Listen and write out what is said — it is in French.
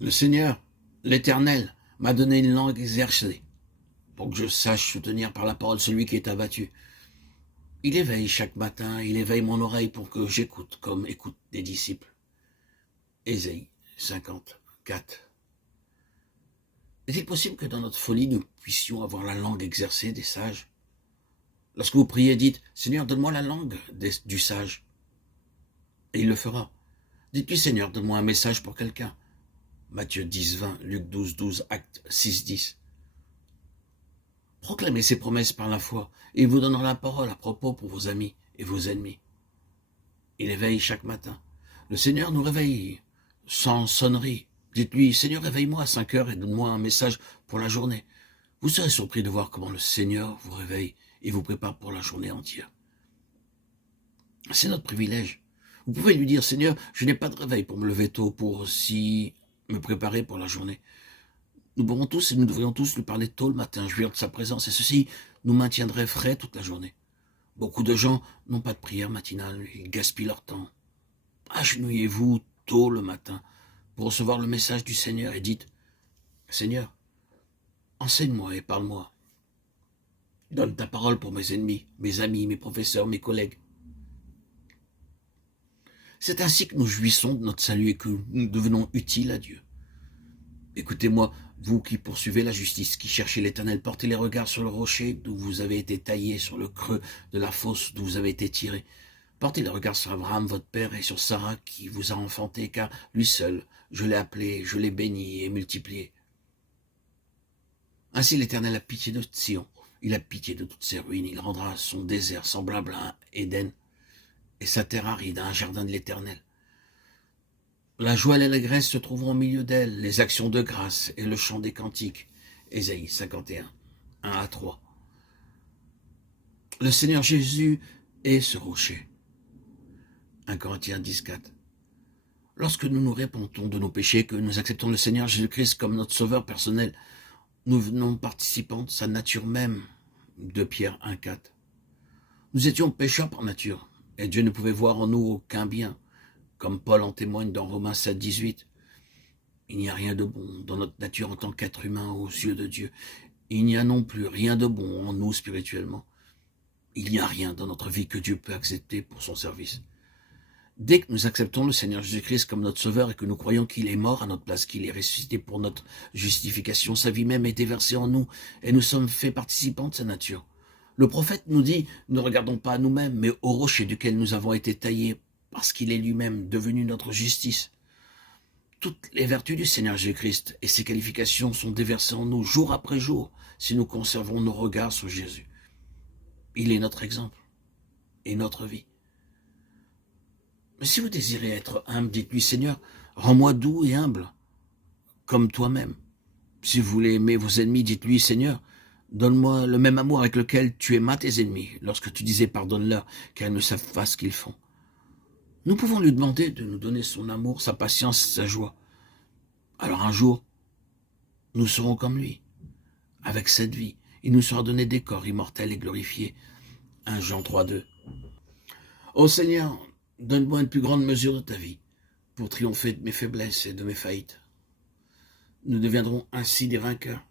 Le Seigneur, l'Éternel, m'a donné une langue exercée, pour que je sache soutenir par la parole celui qui est abattu. Il éveille chaque matin, il éveille mon oreille pour que j'écoute, comme écoutent des disciples. Ésaïe 54. Est-il possible que dans notre folie, nous puissions avoir la langue exercée des sages? Lorsque vous priez, dites, Seigneur, donne-moi la langue du sage. Et il le fera. Dites-lui, Seigneur, donne-moi un message pour quelqu'un. Matthieu 10, 20, Luc 12, 12, Actes 6, 10. Proclamez ces promesses par la foi, et il vous donnera la parole à propos pour vos amis et vos ennemis. Il éveille chaque matin. Le Seigneur nous réveille sans sonnerie. Dites-lui, Seigneur, réveille-moi à 5 heures et donne-moi un message pour la journée. Vous serez surpris de voir comment le Seigneur vous réveille et vous prépare pour la journée entière. C'est notre privilège. Vous pouvez lui dire, Seigneur, je n'ai pas de réveil pour me lever tôt, pour aussi me préparer pour la journée. Nous pourrons tous et nous devrions tous lui parler tôt le matin, jouir de sa présence, et ceci nous maintiendrait frais toute la journée. Beaucoup de gens n'ont pas de prière matinale, ils gaspillent leur temps. Agenouillez-vous tôt le matin pour recevoir le message du Seigneur et dites, Seigneur, enseigne-moi et parle-moi. Donne ta parole pour mes ennemis, mes amis, mes professeurs, mes collègues. C'est ainsi que nous jouissons de notre salut et que nous devenons utiles à Dieu. Écoutez-moi, vous qui poursuivez la justice, qui cherchez l'Éternel, portez les regards sur le rocher d'où vous avez été taillé, sur le creux de la fosse d'où vous avez été tiré. Portez les regards sur Abraham, votre père, et sur Sarah qui vous a enfanté, car lui seul, je l'ai appelé, je l'ai béni et multiplié. Ainsi l'Éternel a pitié de Sion, il a pitié de toutes ses ruines, il rendra son désert semblable à un Éden, et sa terre aride à un jardin de l'Éternel. La joie et l'allégresse se trouveront au milieu d'elle, les actions de grâce et le chant des cantiques. Ésaïe 51, 1 à 3. Le Seigneur Jésus est ce rocher. 1 Corinthiens 10, 4. Lorsque nous nous répentons de nos péchés, que nous acceptons le Seigneur Jésus-Christ comme notre sauveur personnel, nous venons participants de sa nature même. 2 Pierre 1, 4. Nous étions pécheurs par nature, et Dieu ne pouvait voir en nous aucun bien, comme Paul en témoigne dans Romains 7, 18. Il n'y a rien de bon dans notre nature en tant qu'être humain aux yeux de Dieu. Il n'y a non plus rien de bon en nous spirituellement. Il n'y a rien dans notre vie que Dieu peut accepter pour son service. Dès que nous acceptons le Seigneur Jésus-Christ comme notre Sauveur et que nous croyons qu'il est mort à notre place, qu'il est ressuscité pour notre justification, sa vie même a été versée en nous et nous sommes faits participants de sa nature. Le prophète nous dit, ne regardons pas à nous-mêmes, mais au rocher duquel nous avons été taillés, parce qu'il est lui-même devenu notre justice. Toutes les vertus du Seigneur Jésus-Christ et ses qualifications sont déversées en nous jour après jour si nous conservons nos regards sur Jésus. Il est notre exemple et notre vie. Mais si vous désirez être humble, dites-lui, Seigneur, rends-moi doux et humble, comme toi-même. Si vous voulez aimer vos ennemis, dites-lui, Seigneur, donne-moi le même amour avec lequel tu aimas tes ennemis, lorsque tu disais pardonne-leur, car ils ne savent pas ce qu'ils font. Nous pouvons lui demander de nous donner son amour, sa patience, sa joie. Alors un jour, nous serons comme lui. Avec cette vie, il nous sera donné des corps immortels et glorifiés. 1 Jean 3, 2. Ô Seigneur, donne-moi une plus grande mesure de ta vie, pour triompher de mes faiblesses et de mes faillites. Nous deviendrons ainsi des vainqueurs.